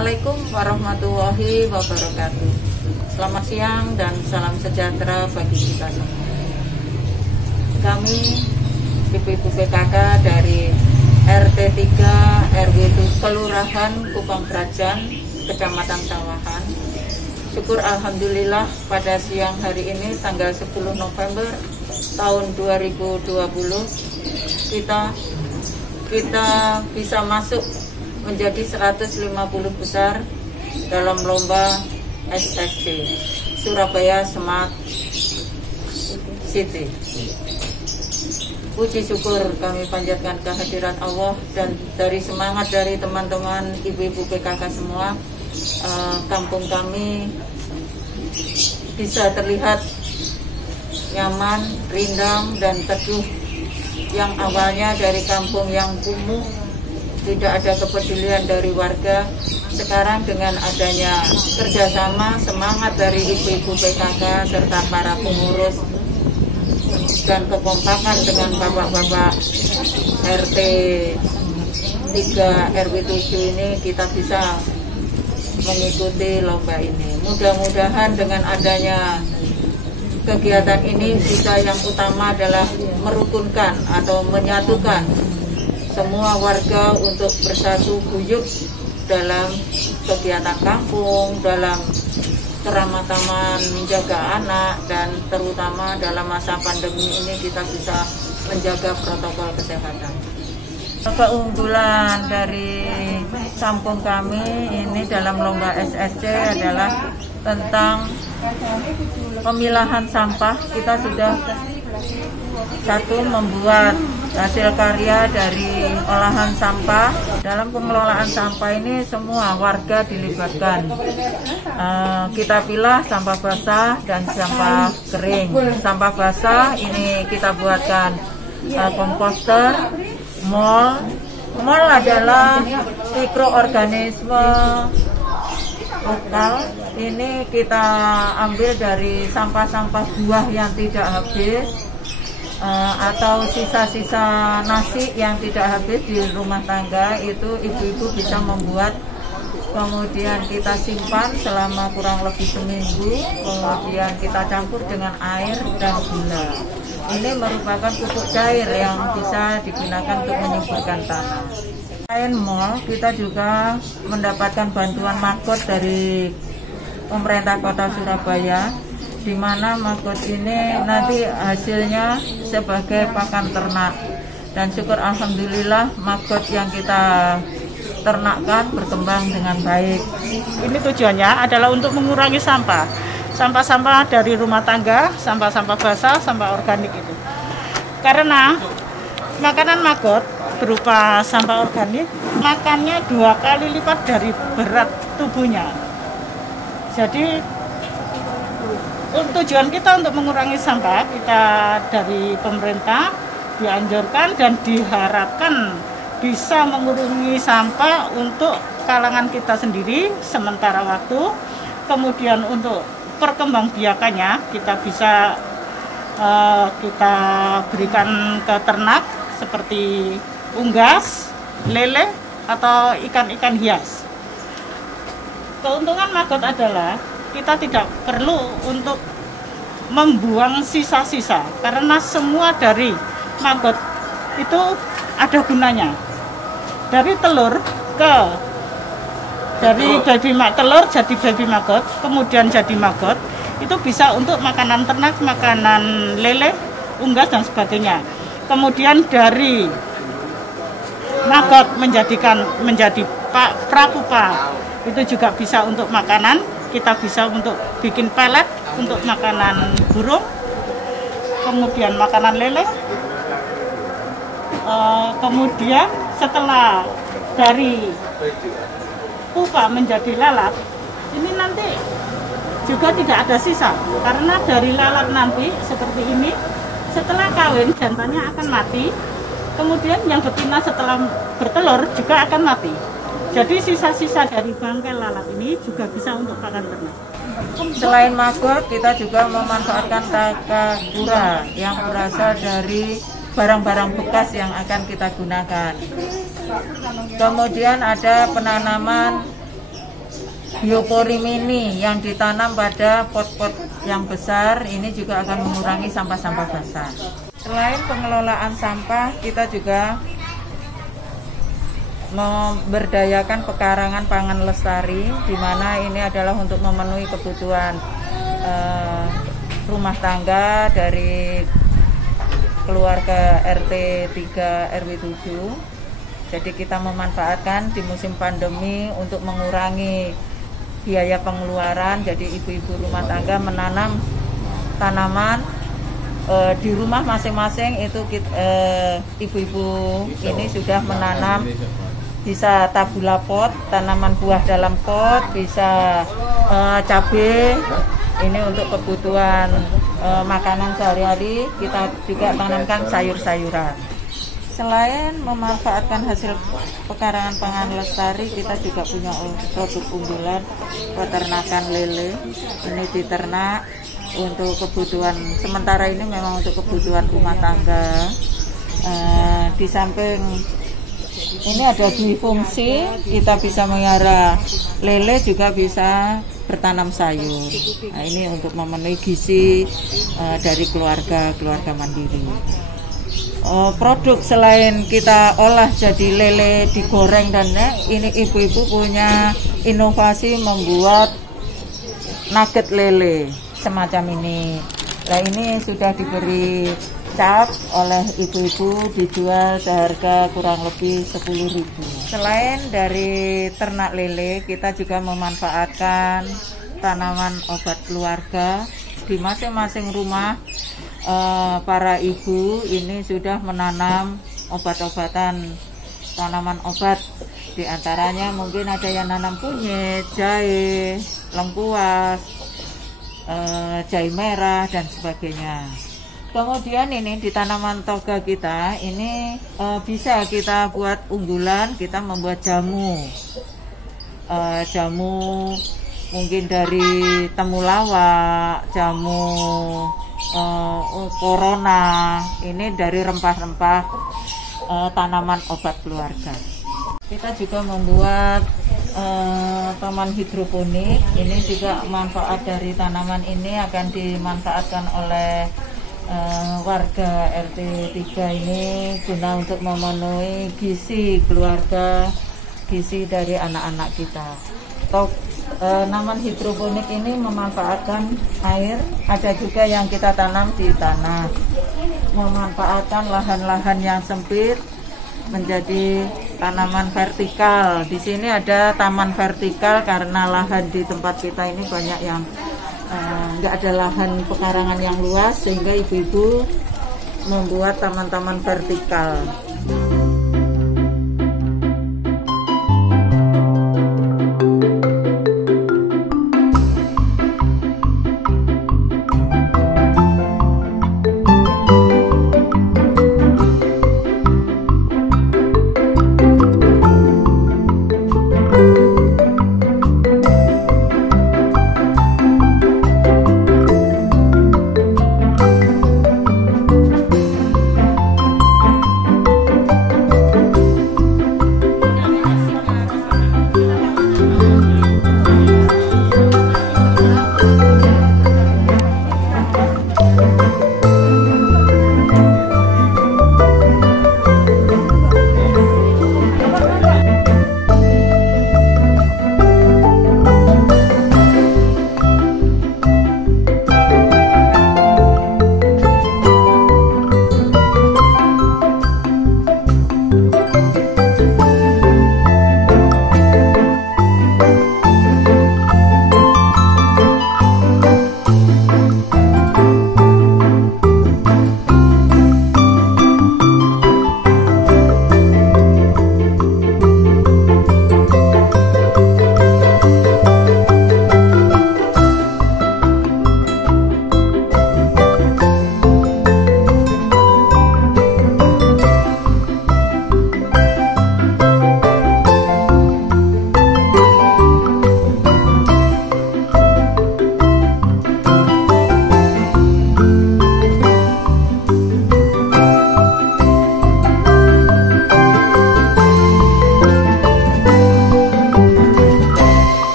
Assalamualaikum warahmatullahi wabarakatuh. Selamat siang dan salam sejahtera bagi kita semua. Kami ibu-ibu PKK dari RT 3 RW 7 Kelurahan Kupang Brajan, Kecamatan Sawahan. Syukur alhamdulillah pada siang hari ini tanggal 10 November tahun 2020 kita bisa masuk menjadi 150 besar dalam lomba SSC Surabaya Smart City. Puji syukur kami panjatkan kehadirat Allah dan dari semangat dari teman-teman ibu-ibu PKK semua, kampung kami bisa terlihat nyaman, rindang dan teduh. Yang awalnya dari kampung yang kumuh, tidak ada kepedulian dari warga, sekarang dengan adanya kerjasama semangat dari ibu-ibu PKK serta para pengurus dan kekompakan dengan bapak-bapak RT 3 RW 7 ini, kita bisa mengikuti lomba ini. Mudah-mudahan dengan adanya kegiatan ini bisa yang utama adalah merukunkan atau menyatukan semua warga untuk bersatu guyup dalam kegiatan kampung, dalam keramah-tamahan menjaga anak, dan terutama dalam masa pandemi ini kita bisa menjaga protokol kesehatan. Keunggulan dari kampung kami ini dalam lomba SSC adalah tentang pemilahan sampah. Kita sudah membuat hasil karya dari olahan sampah. Dalam pengelolaan sampah ini semua warga dilibatkan. Kita pilah sampah basah dan sampah kering. Sampah basah ini kita buatkan komposter. Mol adalah mikroorganisme lokal. Ini kita ambil dari sampah-sampah buah yang tidak habis, atau sisa-sisa nasi yang tidak habis di rumah tangga. Itu ibu-ibu bisa membuat, kemudian kita simpan selama kurang lebih seminggu, kemudian kita campur dengan air dan gula. Ini merupakan pupuk cair yang bisa digunakan untuk menyuburkan tanah. Selain mall, kita juga mendapatkan bantuan magot dari pemerintah Kota Surabaya, di mana magot ini nanti hasilnya sebagai pakan ternak. Dan syukur alhamdulillah magot yang kita ternakkan berkembang dengan baik. Ini tujuannya adalah untuk mengurangi sampah dari rumah tangga, sampah-sampah basah, sampah organik itu. Karena makanan magot berupa sampah organik, makannya 2 kali lipat dari berat tubuhnya. Jadi tujuan kita untuk mengurangi sampah, kita dari pemerintah dianjurkan dan diharapkan bisa mengurangi sampah untuk kalangan kita sendiri sementara waktu. Kemudian untuk perkembangbiakannya kita bisa kita berikan ke ternak seperti unggas, lele, atau ikan-ikan hias. Keuntungan magot adalah kita tidak perlu untuk membuang sisa-sisa, karena semua dari magot itu ada gunanya. Dari telur dari telur jadi baby magot, kemudian jadi magot, itu bisa untuk makanan ternak, makanan lele, unggas dan sebagainya. Kemudian dari magot menjadi prapupa, itu juga bisa untuk makanan. Kita bisa untuk bikin pelet untuk makanan burung, kemudian makanan lele. Kemudian setelah dari pupa menjadi lalat, ini nanti juga tidak ada sisa, karena dari lalat nanti seperti ini, setelah kawin jantannya akan mati, kemudian yang betina setelah bertelur juga akan mati. Jadi sisa-sisa dari bangkai lalat ini juga bisa untuk pakan ternak. Selain magot, kita juga memanfaatkan takakura yang berasal dari barang-barang bekas yang akan kita gunakan. Kemudian ada penanaman biopori mini yang ditanam pada pot-pot yang besar, ini juga akan mengurangi sampah-sampah basah. Selain pengelolaan sampah, kita juga memberdayakan pekarangan pangan lestari, di mana ini adalah untuk memenuhi kebutuhan rumah tangga dari keluarga RT 3 RW 7. Jadi kita memanfaatkan di musim pandemi untuk mengurangi biaya pengeluaran. Jadi ibu-ibu rumah tangga menanam tanaman di rumah masing-masing. Itu ibu-ibu ini sudah menanam, bisa tabula pot, tanaman buah dalam pot, bisa cabai, ini untuk kebutuhan makanan sehari-hari. Kita juga tanamkan sayur-sayuran. Selain memanfaatkan hasil pekarangan pangan lestari, kita juga punya produk unggulan peternakan lele. Ini diternak untuk kebutuhan sementara ini, memang untuk kebutuhan rumah tangga. Di samping ini ada difungsi, kita bisa melihara lele, juga bisa bertanam sayur. Nah, ini untuk memenuhi gizi dari keluarga mandiri. Produk selain kita olah jadi lele digoreng dan ini ibu-ibu punya inovasi membuat nugget lele semacam ini. Nah, ini sudah diberi cap oleh ibu-ibu, dijual seharga kurang lebih 10.000. Selain dari ternak lele, kita juga memanfaatkan tanaman obat keluarga di masing-masing rumah. Para ibu ini sudah menanam obat-obatan, tanaman obat. Di antaranya mungkin ada yang nanam kunyit, jahe, lengkuas, jahe merah dan sebagainya. Kemudian ini di tanaman toga kita ini bisa kita buat unggulan, kita membuat jamu. Jamu mungkin dari temulawak, jamu corona, ini dari rempah-rempah tanaman obat keluarga. Kita juga membuat taman hidroponik. Ini juga manfaat dari tanaman ini akan dimanfaatkan oleh warga RT 3 ini guna untuk memenuhi gizi keluarga, gizi dari anak-anak kita. Tanaman hidroponik ini memanfaatkan air, ada juga yang kita tanam di tanah, memanfaatkan lahan-lahan yang sempit menjadi tanaman vertikal. Di sini ada taman vertikal karena lahan di tempat kita ini banyak yang nggak ada lahan pekarangan yang luas, sehingga ibu-ibu membuat taman-taman vertikal.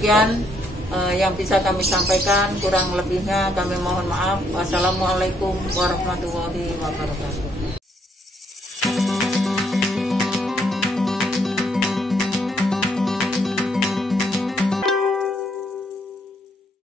Demikian yang bisa kami sampaikan, kurang lebihnya kami mohon maaf. Wassalamualaikum warahmatullahi wabarakatuh.